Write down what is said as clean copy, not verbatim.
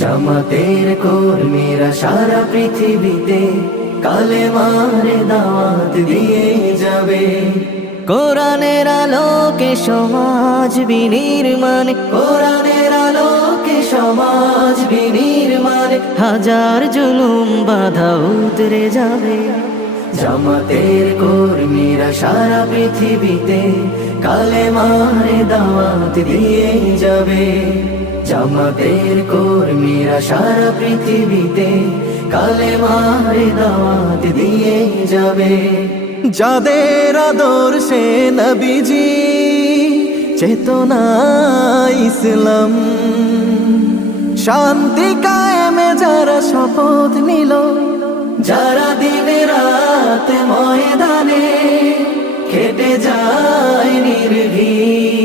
জামাতের কর্মীরা সারা পৃথিবীতে কালেমার দাওয়াত দিয়ে যাবে। কোরআনের আলোকে সমাজ বিনির্মাণ, কোরআনের আলোকে সমাজ বিনির্মাণ, হাজার জুলুম বাধা উতরে যাবে। জামাতের কর্মীরা সারা পৃথিবীতে কালেমার দাওয়াত দিয়ে যাবে। জামাতের কর্মীরা সারা পৃথিবীতে কালেমার দাওয়াত দিয়ে যাবে। যাদের আদর্শে নবীজি চেতনা ইসলাম, শান্তি কায়েমে যারা শপথ নিল, যারা দিনে রাত ময়দানে খেটে যায় নির্ভীক,